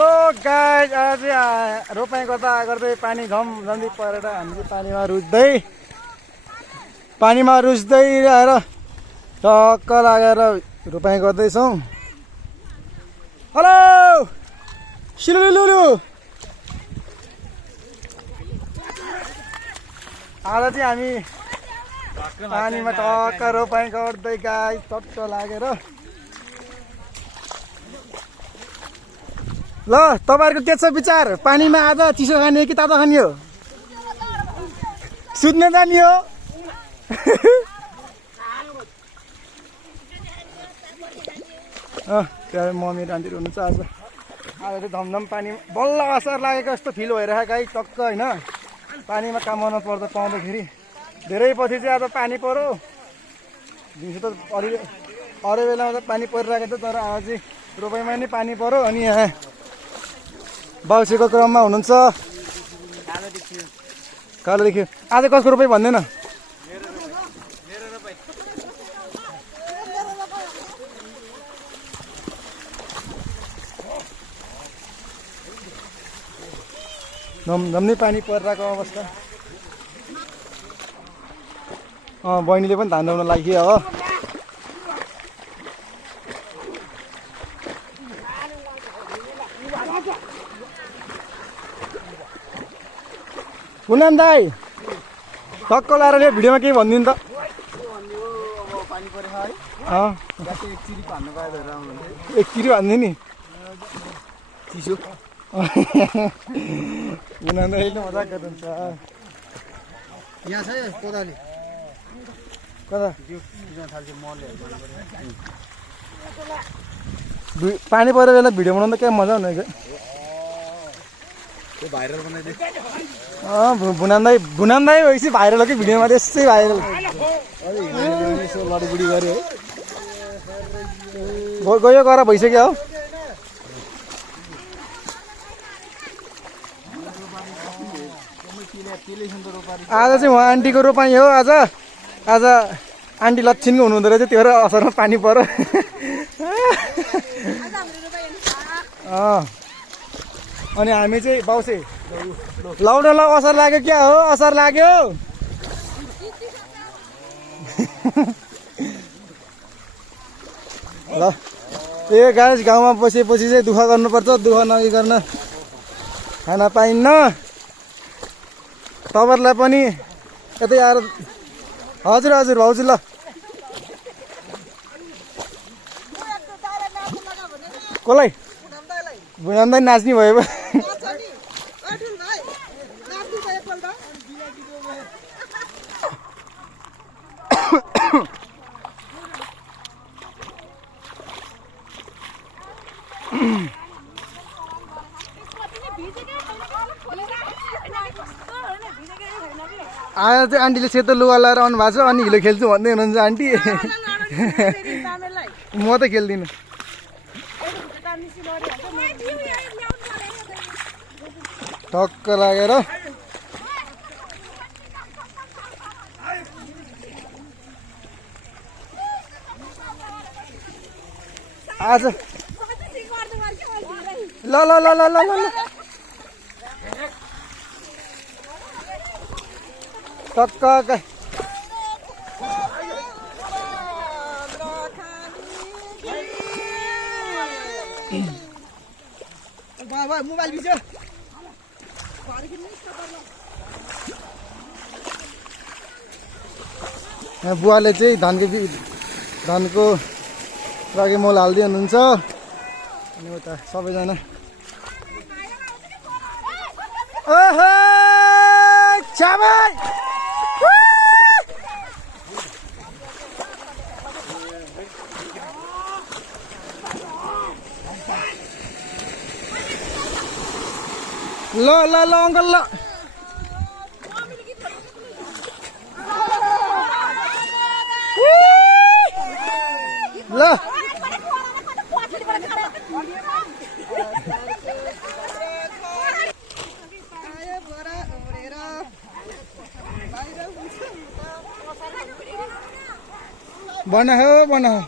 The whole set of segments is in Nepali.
हेलो गाइस, आज रोपाइँ गर्दा गर्दै पानी घम जम्दी परेर हामी चाहिँ पानीमा रुच्दै आएर टक्क लागेर रोपाइँ गर्दैछौँ। हेलो सिलुलुलु, आज चाहिँ हामी पानीमा टक्क रोपाइँ गर्दै गाइस टक्क लागेर। ल तपाईहरुको के छ विचार? पानीमा आज चिसो खाने हो कि तातो खाने हो? सुत्न जाने हो? त्यहाँ मम्मी आन्टी हुनुहुन्छ। आज चाहिँ धमधम पानी बल्ल असर लागेको जस्तो फिल भइरहेको गाई टक्क होइन। पानीमा काम गर्न पर्दा पाउँदाखेरि धेरै पछि चाहिँ आज पानी पर्यो। दिउँसो त अरू बेलामा त पानी परिरहेको थियो, तर आज चाहिँ रोपाइँमा नि पानी पर्यो। अनि यहाँ बाउसीको क्रममा हुनुहुन्छ। कालो देखियो। आज कसको रोपाइँ भन्दैन? धमधम्नै पानी परिरहेको अवस्था। बहिनीले पनि धान रोप्न लाग्यो हो। कुनाम दाई टक्क लाएर भिडियोमा केही भनिदिनु त। एकचिरी भन्दै नि चिसो। कुनाम दाईले मजाक गर्नुहुन्छ। यहाँ छ कोदाली कता? पानी परेर बेला भिडियो बनाउँदा क्या मजा हुने क्या। भाइरल बनाइदिए। बुनाम दाई भएपछि भाइरल हो कि भिडियोमा त्यसै भाइरल। लडीबुडी गऱ्यो है। गयो गर भइसक्यो हो। आज चाहिँ उहाँ आन्टीको रोपाइँ हो। आज आन्टी लक्षिणको हुनुहुँदो रहेछ, त्यो असरमा पानी पर्यो। अनि हामी चाहिँ बाउसे लाउन असर लाग्यो क्या हो? असर लाग्यो। ल ए गाइस, गाउँमा बसेपछि चाहिँ दुःख गर्नुपर्छ। दुःख नगरिकन खाना पाइन्न। तपाईँहरूलाई पनि यतै आएर हजुर हजुर भाउजू ल कसलाई बुनाउँदै नाच्ने भयो। आज चाहिँ आन्टीले सेतो लुगा लगाएर आउनु भएको छ। अनि हिलो खेल्छु भन्दै हुनुहुन्छ आन्टी। म त खेल्दिनँ। टक्क लागेर आज ल ल ल ल ल ल टक्क मोबाइल बिच्यो। बुवाले चाहिँ धानको लागि मल हाल्दै हुनुहुन्छ। अनि उता सबैजना ओहो चाबाई ल ल ल अङ्कल ल ल बना हो बना हो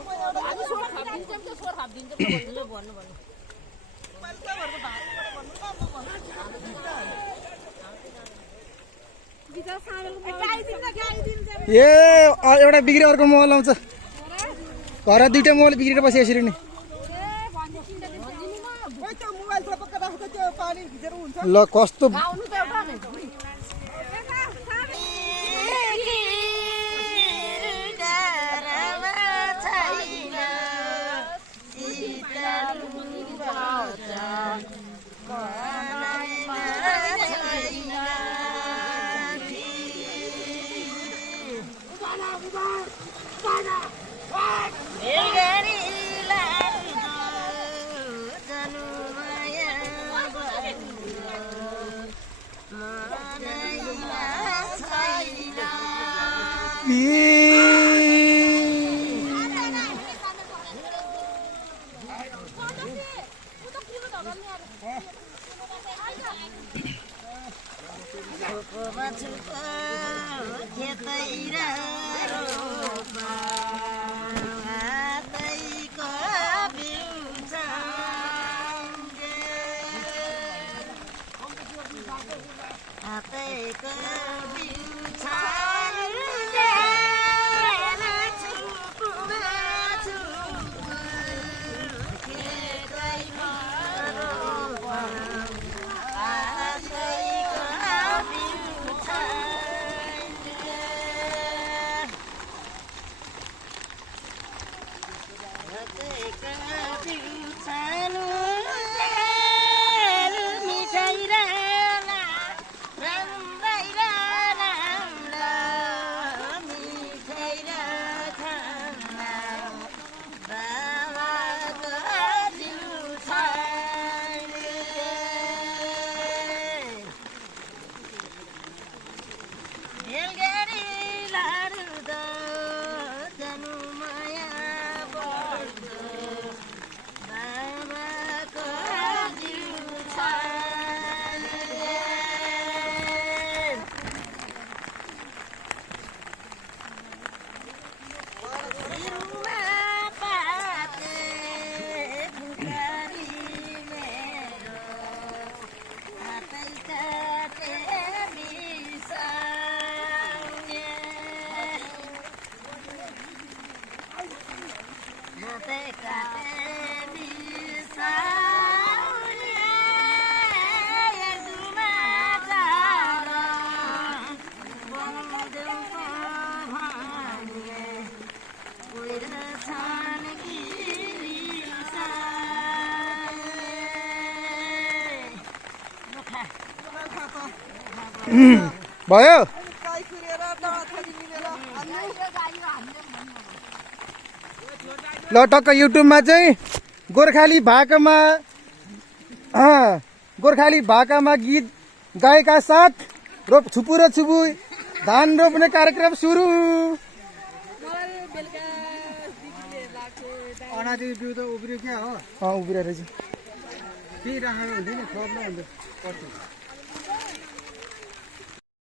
ए एउटा बिग्रे अर्को मोबाइल आउँछ घर दुईटा मोबाइल बिग्रेर बसी यसरी नि ल कस्तो भयो ल टक्क युट्युबमा चाहिँ गोर्खाली भाकामा गीत गाएका साथ छुपु र छुपु धान रोप्ने कार्यक्रम सुरु अनाजी बिउ त उब्रियो क्या हो उब्रिएर चाहिँ के राखेको हुन्छ नि प्रब्लम हुन्छ